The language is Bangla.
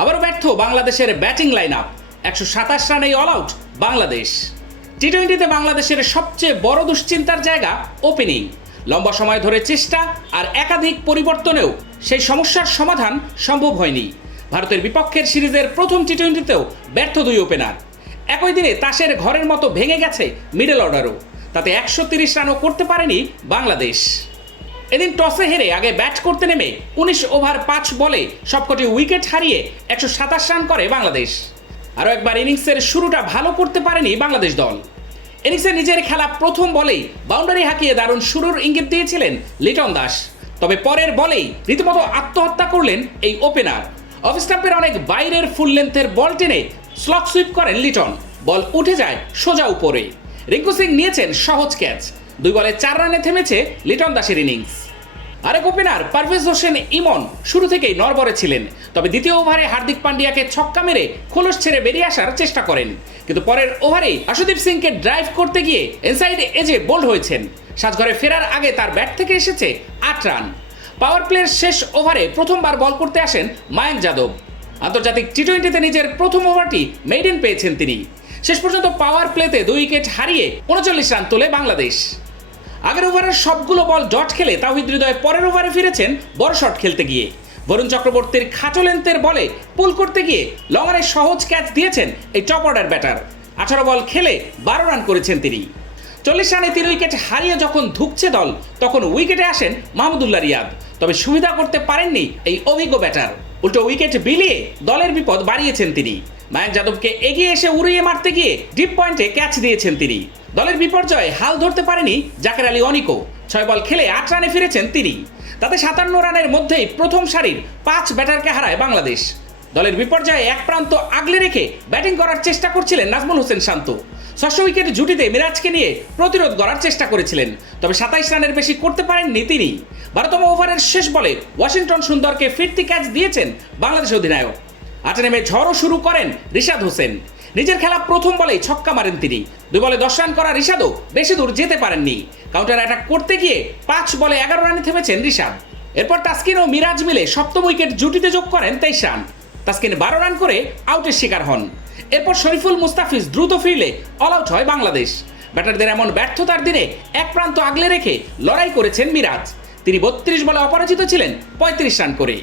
আবারও ব্যর্থ বাংলাদেশের ব্যাটিং লাইন আপ একশো সাতাশ রানেই অল আউট বাংলাদেশ। টি টোয়েন্টিতে বাংলাদেশের সবচেয়ে বড় দুশ্চিন্তার জায়গা ওপেনিং লম্বা সময় ধরে চেষ্টা আর একাধিক পরিবর্তনেও সেই সমস্যার সমাধান সম্ভব হয়নি। ভারতের বিপক্ষের সিরিজের প্রথম টি টোয়েন্টিতেও ব্যর্থ দুই ওপেনার একই দিনে তাসের ঘরের মতো ভেঙে গেছে মিডল অর্ডারও তাতে একশো তিরিশ রানও করতে পারেনি বাংলাদেশ। এদিন টসে হেরে আগে ব্যাট করতে নেমে উনিশ ওভার পাঁচ বলে সবকটি উইকেট হারিয়ে একশো সাতাশ রান করে বাংলাদেশ। আরও একবার ইনিংসের শুরুটা ভালো করতে পারেনি বাংলাদেশ দল। ইনিংসে নিজের খেলা প্রথম বলেই বাউন্ডারি হাঁকিয়ে দারুণ শুরুর ইঙ্গিত দিয়েছিলেন লিটন দাস। তবে পরের বলেই রীতিমতো আত্মহত্যা করলেন এই ওপেনার। অফ স্টাম্পের অনেক বাইরের ফুল লেন্থের বল টেনে স্লক সুইপ করেন লিটন। বল উঠে যায় সোজা উপরে। রিঙ্কু সিং নিয়েছেন সহজ ক্যাচ। দুই বলে চার রানে থেমেছে লিটন দাসের ইনিংস আরেক ওপেনার পারভেজ হোসেন ইমন, শুরু থেকেই নরবরে ছিলেন। তবে দ্বিতীয় ওভারে হার্দিক পান্ডিয়াকে ছক্কা মেরে খোলস ছেড়ে বেরিয়ে আসার চেষ্টা করেন। কিন্তু পরের ওভারেই আশুদীপ সিংকে ড্রাইভ করতে গিয়ে ইনসাইড এজে বোল্ড হয়েছেন। সাজঘরে ফেরার আগে তার ব্যাট থেকে এসেছে আট রান। পাওয়ার প্লের শেষ ওভারে প্রথমবার বল করতে আসেন মায়াঙ্ক যাদব। আন্তর্জাতিক টি টোয়েন্টিতে নিজের প্রথম ওভারটি মেইডেন পেয়েছেন তিনি। শেষ পর্যন্ত পাওয়ার প্লেতে দুই উইকেট হারিয়ে উনচল্লিশ রান তোলে বাংলাদেশ। আগের ওভারের সবগুলো বল ডট খেলে তাহিদ হৃদয় পরের ওভারে ফিরেছেন বড় শট খেলতে গিয়ে। বরুণ চক্রবর্তীর খাটো লেন্থের বলে পুল করতে গিয়ে লঙ্গারে সহজ ক্যাচ দিয়েছেন এই টপ অর্ডার ব্যাটার। আঠারো বল খেলে বারো রান করেছেন তিনি। চল্লিশ রানে তিন উইকেট হারিয়ে যখন ধুকছে দল, তখন উইকেটে আসেন মাহমুদুল্লাহ রিয়াদ। তবে সুবিধা করতে পারেননি এই অভিজ্ঞ ব্যাটার। উল্টো উইকেট বিলিয়ে দলের বিপদ বাড়িয়েছেন তিনি। মায়াঙ্ক যাদবকে এগিয়ে এসে উড়িয়ে মারতে গিয়ে ডিপ পয়েন্টে ক্যাচ দিয়েছেন তিনি। দলের বিপর্যয়ে হাল ধরতে পারেনি জাকের আলী অনিকো। ছয় বল খেলে আট রানে ফিরেছেন তিনি। তাতে সাতান্ন রানের মধ্যেই প্রথম সারির পাঁচ ব্যাটারকে হারায় বাংলাদেশ। দলের বিপর্যয়ে এক প্রান্ত আগলে রেখে ব্যাটিং করার চেষ্টা করছিলেন নাজমুল হোসেন শান্ত। ষষ্ঠ উইকেট জুটিতে মিরাজকে নিয়ে প্রতিরোধ করার চেষ্টা করেছিলেন, তবে সাতাইশ রানের বেশি করতে পারেননি তিনি। বারোতম ওভারের শেষ বলে ওয়াশিংটন সুন্দরকে ফিরতি ক্যাচ দিয়েছেন বাংলাদেশ অধিনায়ক। আটে নেমে ঝড়ও শুরু করেন রিশাদ হোসেন। নিজের খেলা প্রথম বলেই ছক্কা মারেন তিনি। দুই বলে দশ রান করা রিশাদও বেশি দূর যেতে পারেননি। কাউন্টার অ্যাটাক করতে গিয়ে পাঁচ বলে এগারো রানে থেমেছেন রিশাদ। এরপর তাসকিন ও মিরাজ মিলে সপ্তম উইকেট জুটিতে যোগ করেন তেইশ রান। তাসকিন বারো রান করে আউটের শিকার হন। এরপর শরীফুল মুস্তাফিজ দ্রুত ফিরলে অল আউট হয় বাংলাদেশ। ব্যাটারদের এমন ব্যর্থতার দিনে এক প্রান্ত আগলে রেখে লড়াই করেছেন মিরাজ। তিনি বত্রিশ বলে অপরাজিত ছিলেন পঁয়ত্রিশ রান করে।